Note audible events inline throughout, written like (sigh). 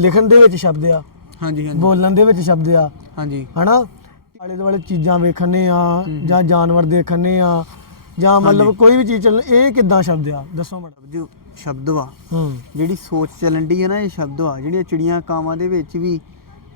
ਲਿਖਣ ਦੇ ਵਿੱਚ ਸ਼ਬਦ ਆ ਹਾਂਜੀ ਹਾਂਜੀ। ਬੋਲਣ ਦੇ ਵਿੱਚ ਸ਼ਬਦ ਆ। ਹਾਂਜੀ। ਹਨਾ? ਆਲੇ ਦੁਆਲੇ ਚੀਜ਼ਾਂ ਵੇਖਣੇ ਆ। ਜਾਂ ਜਾਨਵਰ ਦੇਖਣੇ ਆ ਜਾਂ ਮਤਲਬ। ਕੋਈ ਵੀ ਚੀਜ਼ ਚੱਲ ਇਹ ਕਿੱਦਾਂ ਸ਼ਬਦ ਆ? ਦੱਸੋ ਮੈਡਮ ਜੋ ਸ਼ਬਦ ਵਾ ਹੂੰ। ਜਿਹੜੀ ਸੋਚ ਚੱਲਣ ਦੀ ਹੈ ਨਾ ਇਹ ਸ਼ਬਦ ਵਾ। ਜਿਹੜੀਆਂ ਚਿੜੀਆਂ ਕਾਵਾਂ ਦੇ ਵਿੱਚ ਵੀ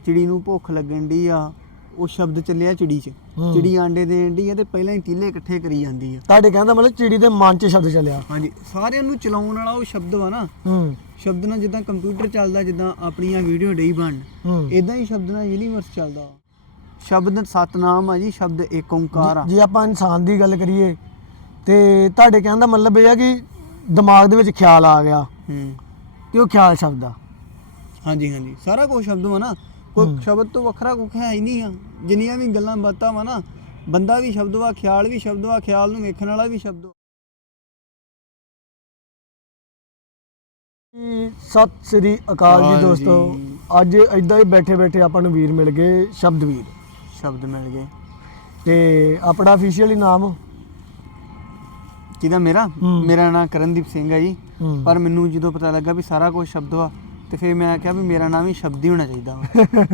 ਚਿੜੀ ਨੂੰ ਭੁੱਖ ਲੱਗਣ ਦੀ ਆ ਉਹ ਸ਼ਬਦ ਚੱਲਿਆ ਚਿੜੀ 'ਚ। ਚਿੜੀ ਆਂਡੇ ਦੇਣ ਦੀ ਤੇ ਪਹਿਲਾਂ ਹੀ ਟੀਲੇ ਇਕੱਠੇ ਕਰੀ ਜਾਂਦੀ ਆ। ਤੁਹਾਡੇ ਕਹਿੰਦਾ ਮਤਲਬ ਚਿੜੀ ਦੇ ਮਨ 'ਚ ਸ਼ਬਦ ਚੱਲਿਆ। ਹਾਂਜੀ ਸਾਰਿਆਂ ਨੂੰ ਚਲਾਉਣ ਵਾਲਾ ਉਹ ਸ਼ਬਦ ਵਾ ਨਾ। ਹੂੰ। ਸ਼ਬਦ ਨਾਲ ਜਿੱਦਾਂ ਕੰਪਿਊਟਰ ਚੱਲਦਾ ਜਿੱਦਾਂ ਆਪਣੀਆਂ ਵੀਡੀਓ ਡਈ ਬਣ ਹੂੰ। ਇਦਾਂ ਹੀ ਸ਼ਬਦ ਨਾਲ ਯੂਨੀਵਰਸ ਚੱਲਦਾ। ਸ਼ਬਦ ਸਤਨਾਮ ਆ ਜੀ ਸ਼ਬਦ ਏਕ ਓੰਕਾਰ ਆ। ਜੇ ਆਪਾਂ ਇਨਸਾਨ ਦੀ ਗੱਲ ਕਰੀਏ ਤੇ ਤੁਹਾਡੇ ਕਹਿਣ ਦਾ ਮਤਲਬ ਇਹ ਆ ਕਿ ਦਿਮਾਗ ਦੇ ਵਿੱਚ ਖਿਆਲ ਆ ਗਿਆ। ਹੂੰ। ਤੇ ਉਹ ਖਿਆਲ ਸ਼ਬਦ ਆ। ਹਾਂਜੀ ਹਾਂਜੀ। ਸਾਰਾ ਕੁਝ ਸ਼ਬਦ ਵਾ ਨਾ। ਕੋਈ। ਸ਼ਬਦ ਤੋਂ ਵੱਖਰਾ ਕੁਝ ਹੈ ਹੀ ਨਹੀਂ ਆ ਜਿੰਨੀਆਂ ਵੀ ਗੱਲਾਂ ਬਾਤਾਂ ਵਾ ਨਾ ਬੰਦਾ ਵੀ ਸ਼ਬਦ ਵਾ ਖਿਆਲ ਵੀ ਸ਼ਬਦ ਵਾ ਖਿਆਲ ਨੂੰ ਵੇਖਣ ਵਾਲਾ ਵੀ ਸ਼ਬਦ ਵਾ ਜੀ, ਸਤਿ ਸ੍ਰੀ ਅਕਾਲ ਜੀ ਹਾਂਜੀ। ਦੋਸਤੋ ਅੱਜ ਇਦਾਂ ਹੀ ਬੈਠੇ ਬੈਠੇ ਆਪਾਂ ਨੂੰ ਵੀਰ ਮਿਲ ਗਏ ਸ਼ਬਦ ਵੀਰ ਸ਼ਬਦ ਮਿਲ ਗਏ ਤੇ ਆਪਣਾ ਅਫੀਸ਼ੀਅਲੀ ਨਾਮ ਕਿਹਦਾ ਮੇਰਾ ਹੂੰ। ਮੇਰਾ ਨਾਮ ਕਰਨਦੀਪ ਸਿੰਘ ਹੈ ਜੀ ਹੂੰ। ਪਰ ਮੈਨੂੰ ਜਦੋਂ ਪਤਾ ਲੱਗਾ ਵੀ ਸਾਰਾ ਕੁਝ ਸ਼ਬਦ ਵਾ ਤੇ ਫਿਰ ਮੈਂ ਕਿਹਾ ਵੀ ਮੇਰਾ ਨਾਮ ਵੀ ਸ਼ਬਦ ਹੀ ਹੋਣਾ ਚਾਹੀਦਾ ਵਾ।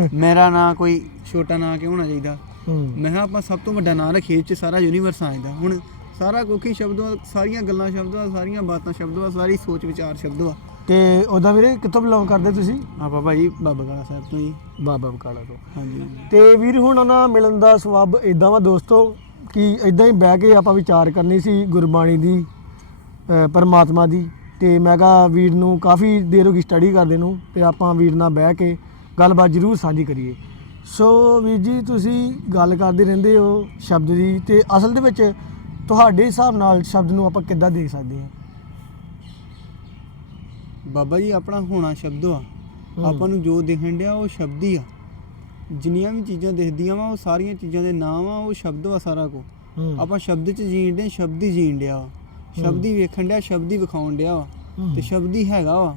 (laughs) ਮੇਰਾ ਨਾਂ ਕੋਈ ਛੋਟਾ ਨਾਂ ਕਿਉਂ ਹੋਣਾ ਚਾਹੀਦਾ? ਹੂੰ। ਮੈਂ ਕਿਹਾ ਆਪਾਂ ਸਭ ਤੋਂ ਵੱਡਾ ਨਾਂ ਰੱਖੀਏ ਇਹ ਚ ਸਾਰਾ ਯੂਨੀਵਰਸ ਆ ਜਾਂਦਾ। ਹੁਣ ਸਾਰਾ ਹੀ ਸ਼ਬਦ ਸਾਰੀਆਂ ਗੱਲਾਂ ਸ਼ਬਦ ਸਾਰੀਆਂ ਬਾਤਾਂ ਸ਼ਬਦ ਸਾਰੀ ਸੋਚ ਵਿਚਾਰ ਸ਼ਬਦ। ਤੇ ਉਹਦਾ ਵੀਰੇ ਕਿੱਥੋਂ ਬਿਲੋਂਗ ਕਰਦੇ ਤੁਸੀਂ? ਆਪਾਂ ਭਾਈ ਬਾਬਾ ਗਾਲਾ ਸਾਹਿਬ ਤੋਂ ਜੀ ਬਾਬਾ ਬਕਾਲਾ ਤੋਂ। ਹਾਂਜੀ ਤੇ ਵੀਰ ਹੁਣ ਨਾਲ ਮਿਲਣ ਦਾ ਸਬਬ ਇਦਾਂ ਵਾ ਦੋਸਤੋ ਕਿ ਇਦਾਂ ਹੀ ਬਹਿ ਕੇ ਆਪਾਂ ਵਿਚਾਰ ਕਰਨੀ ਸੀ ਗੁਰਬਾਣੀ ਦੀ ਅ, ਪਰਮਾਤਮਾ ਦੀ। ਤੇ ਮੈਂ ਕਿਹਾ ਵੀਰ ਨੂੰ ਕਾਫੀ ਦੇਰ ਹੋ ਗਈ ਸਟੱਡੀ ਕਰਦੇ ਨੂੰ ਤੇ ਆਪਾਂ ਵੀਰ ਨਾਲ ਬਹਿ ਕੇ ਗੱਲਬਾਤ ਜ਼ਰੂਰ ਸਾਂਝੀ ਕਰੀਏ। ਸੋ ਵੀਰ ਜੀ ਤੁਸੀਂ ਗੱਲ ਕਰਦੇ ਰਹਿੰਦੇ ਹੋ ਸ਼ਬਦ ਦੀ ਤੇ ਅਸਲ ਦੇ ਵਿੱਚ ਤੁਹਾਡੇ ਹਿਸਾਬ ਨਾਲ ਸ਼ਬਦ ਨੂੰ ਆਪਾਂ ਕਿੱਦਾਂ ਦੇਖ ਸਕਦੇ ਹਾਂ? ਬਾਬਾ ਜੀ ਆਪਣਾ ਹੋਣਾ ਸ਼ਬਦ ਹੂੰ। ਆਪਾਂ ਨੂੰ ਜੋ ਦਿਖਣ ਡਿਆ ਉਹ ਸ਼ਬਦ ਹੀ ਆ। ਜਿੰਨੀਆਂ ਵੀ ਚੀਜ਼ਾਂ ਦਿਖਦੀਆਂ ਵਾ ਉਹ ਸਾਰੀਆਂ ਚੀਜ਼ਾਂ ਦੇ ਨਾਮ ਆ ਉਹ ਸ਼ਬਦ ਵਾ ਸਾਰਾ ਕੁ। ਆਪਾਂ ਸ਼ਬਦ ਚ ਜੀਣ ਦੇ ਸ਼ਬਦ ਹੀ ਜੀਣ ਡਿਆ ਸ਼ਬਦ ਵੇਖਣ ਡਿਆ ਸ਼ਬਦ ਵਿਖਾਉਣ ਡਿਆ ਵਾ। ਤੇ ਸ਼ਬਦ ਹੈਗਾ ਵਾ।